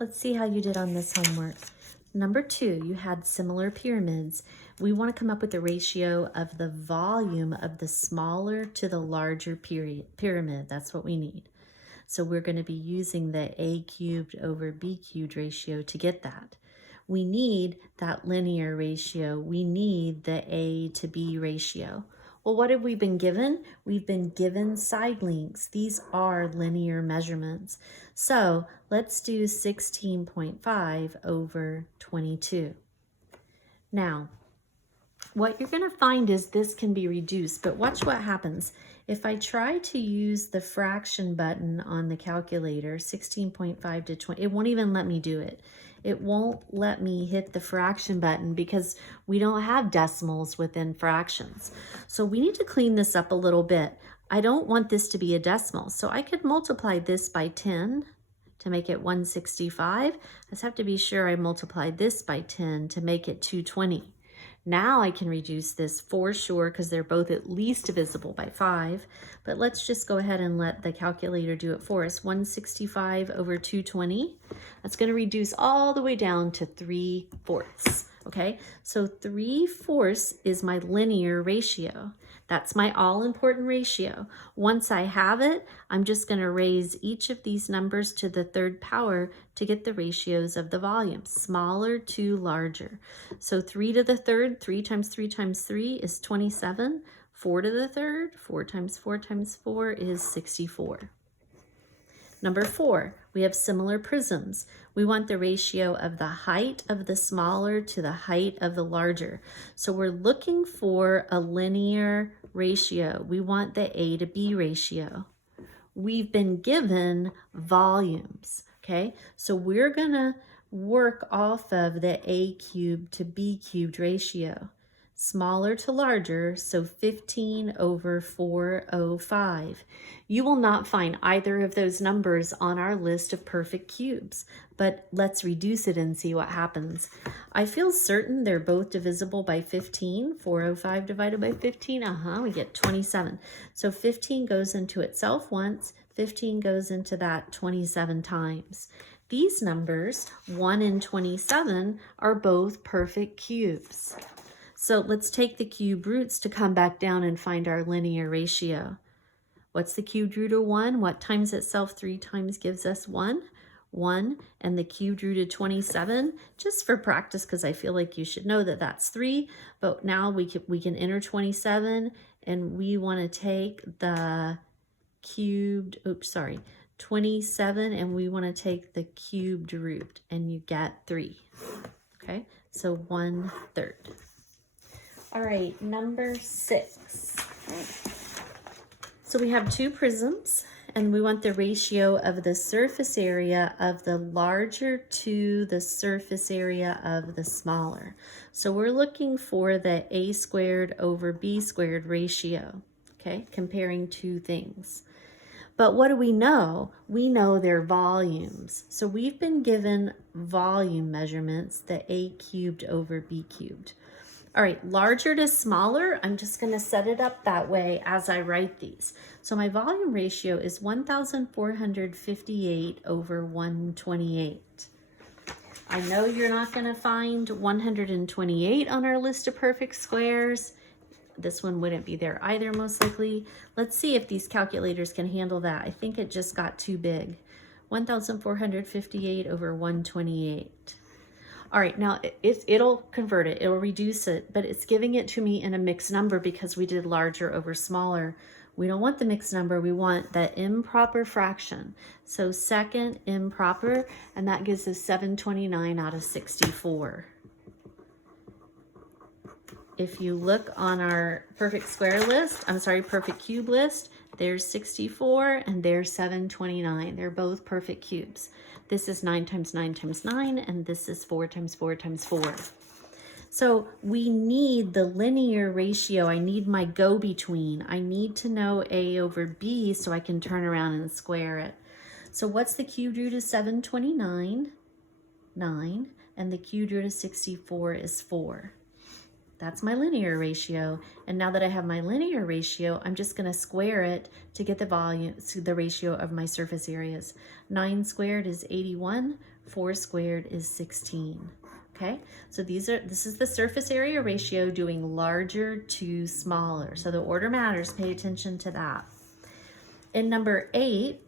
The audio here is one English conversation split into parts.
Let's see how you did on this homework. Number 2, you had similar pyramids. We want to come up with the ratio of the volume of the smaller to the larger pyramid. That's what we need. So we're going to be using the a cubed over b cubed ratio to get that. We need that linear ratio. We need the a to b ratio. Well, what have we been given? We've been given side lengths. These are linear measurements. So let's do 16.5 over 22. Now, what you're going to find is this can be reduced, but watch what happens. If I try to use the fraction button on the calculator, 16.5 to 20, it won't even let me do it. It won't let me hit the fraction button because we don't have decimals within fractions. So we need to clean this up a little bit. I don't want this to be a decimal, so I could multiply this by 10 to make it 165. I just have to be sure I multiply this by 10 to make it 220. Now I can reduce this for sure because they're both at least divisible by 5. But let's just go ahead and let the calculator do it for us. 165 over 220. That's going to reduce all the way down to 3/4. Okay, so 3/4 is my linear ratio. That's my all-important ratio. Once I have it, I'm just going to raise each of these numbers to the third power to get the ratios of the volume, smaller to larger. So 3 to the third, 3 times 3 times 3 is 27. 4 to the third, 4 times 4 times 4 is 64. Number 4, we have similar prisms. We want the ratio of the height of the smaller to the height of the larger. So we're looking for a linear ratio. We want the A to B ratio. We've been given volumes, okay? So we're gonna work off of the A cubed to B cubed ratio. Smaller to larger, so 15 over 405. You will not find either of those numbers on our list of perfect cubes, but let's reduce it and see what happens. I feel certain they're both divisible by 15. 405 divided by 15, we get 27. So 15 goes into itself once, 15 goes into that 27 times. These numbers, 1 and 27, are both perfect cubes. So let's take the cube roots to come back down and find our linear ratio. What's the cubed root of 1? What times itself 3 times gives us 1? 1. And the cubed root of 27, just for practice, because I feel like you should know that that's 3. But now we can enter 27, and we want to take the 27, and we want to take the cubed root, and you get 3. Okay, so 1/3. All right, number 6. So we have 2 prisms, and we want the ratio of the surface area of the larger to the surface area of the smaller. So we're looking for the a squared over b squared ratio, okay, comparing 2 things. But what do we know? We know their volumes. So we've been given volume measurements, the a cubed over b cubed. All right, larger to smaller, I'm just going to set it up that way as I write these. So my volume ratio is 1,458 over 128. I know you're not going to find 128 on our list of perfect squares. This one wouldn't be there either, most likely. Let's see if these calculators can handle that. I think it just got too big. 1,458 over 128. All right, now it'll convert it, it'll reduce it, but it's giving it to me in a mixed number because we did larger over smaller. We don't want the mixed number, we want the improper fraction. So second improper, and that gives us 729 out of 64. If you look on our perfect cube list, there's 64 and there's 729. They're both perfect cubes. This is 9 times 9 times 9, and this is 4 times 4 times 4. So we need the linear ratio. I need my go-between. I need to know a over b so I can turn around and square it. So what's the cubed root of 729? 9. And the cubed root of 64 is 4. That's my linear ratio. And now that I have my linear ratio, I'm just going to square it to get the volume, so the ratio of my surface areas. 9 squared is 81, 4 squared is 16. Okay, so this is the surface area ratio doing larger to smaller. So the order matters, pay attention to that. In number 8,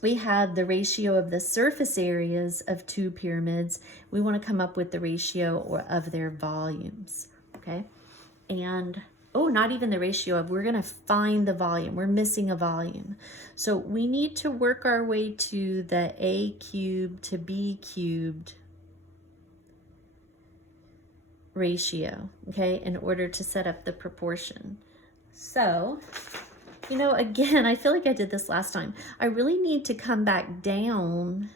we have the ratio of the surface areas of two pyramids. We want to come up with the ratio of their volumes, okay? And, oh, not even the ratio of, we're going to find the volume. We're missing a volume. So we need to work our way to the a cubed to b cubed ratio, okay, in order to set up the proportion. So, you know, again, I feel like I did this last time. I really need to come back down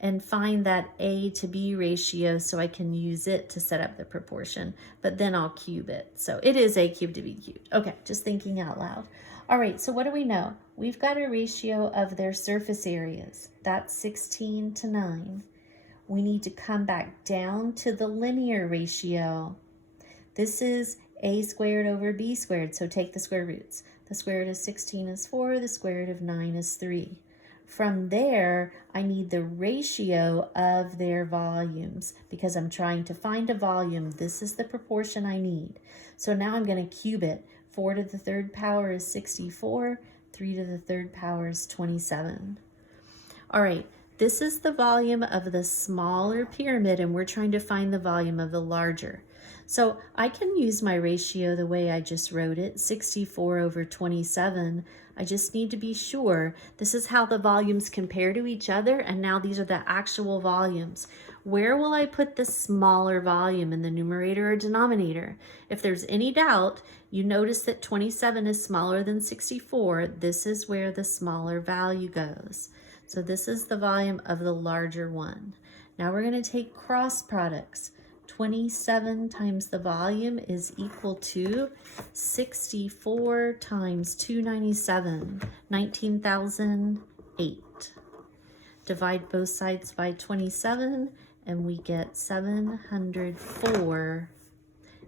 and find that a to b ratio so I can use it to set up the proportion, but then I'll cube it. So it is a cubed to b cubed. Okay, just thinking out loud. All right, so what do we know? We've got a ratio of their surface areas. That's 16 to 9. We need to come back down to the linear ratio. This is a squared over b squared, so take the square roots. The square root of 16 is 4, the square root of 9 is 3. From there, I need the ratio of their volumes because I'm trying to find a volume. This is the proportion I need. So now I'm going to cube it. 4 to the third power is 64, 3 to the third power is 27. All right. This is the volume of the smaller pyramid, and we're trying to find the volume of the larger. So I can use my ratio the way I just wrote it, 64 over 27. I just need to be sure. This is how the volumes compare to each other, and now these are the actual volumes. Where will I put the smaller volume, in the numerator or denominator? If there's any doubt, you notice that 27 is smaller than 64. This is where the smaller value goes. So this is the volume of the larger one. Now we're going to take cross products. 27 times the volume is equal to 64 times 297, 19,008. Divide both sides by 27 and we get 704,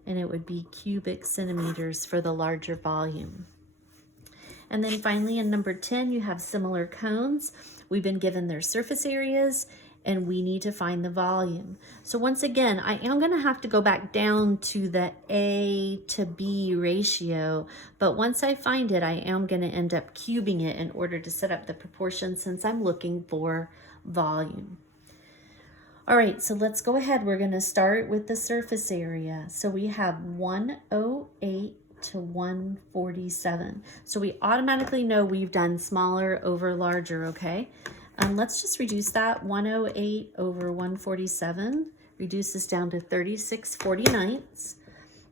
and it would be cubic centimeters for the larger volume. And then finally in number 10, you have similar cones. We've been given their surface areas and we need to find the volume. So once again, I am going to have to go back down to the A to B ratio, but once I find it, I am going to end up cubing it in order to set up the proportion since I'm looking for volume. All right, so let's go ahead. We're going to start with the surface area. So we have 108 to 147. So we automatically know we've done smaller over larger, okay? Let's just reduce that. 108 over 147 reduces down to 36/49.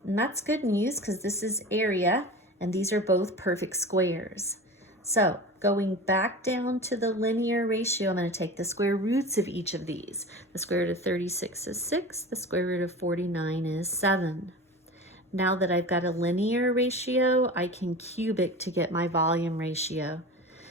And that's good news because this is area and these are both perfect squares. So going back down to the linear ratio, I'm going to take the square roots of each of these. The square root of 36 is 6. The square root of 49 is 7. Now that I've got a linear ratio, I can cube it to get my volume ratio.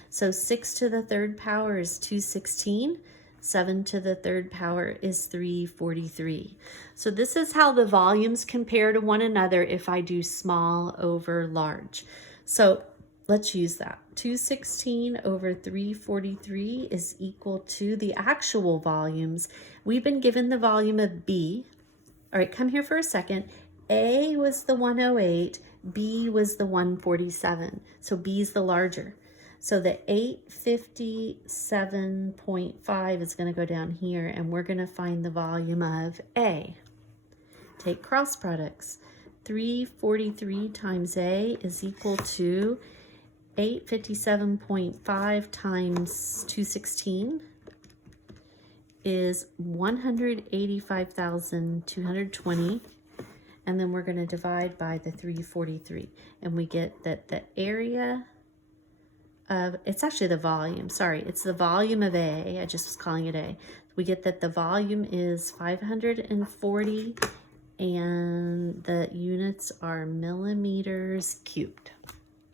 So 6 to the third power is 216. 7 to the third power is 343. So this is how the volumes compare to one another if I do small over large. So let's use that. 216 over 343 is equal to the actual volumes. We've been given the volume of B. All right, come here for a second. A was the 108, B was the 147. So B is the larger. So the 857.5 is going to go down here, and we're going to find the volume of A. Take cross products. 343 times A is equal to 857.5 times 216 is 185,220. And then we're going to divide by the 343. And we get that the area of, it's actually the volume, sorry, it's the volume of A. I just was calling it A. We get that the volume is 540 and the units are millimeters cubed.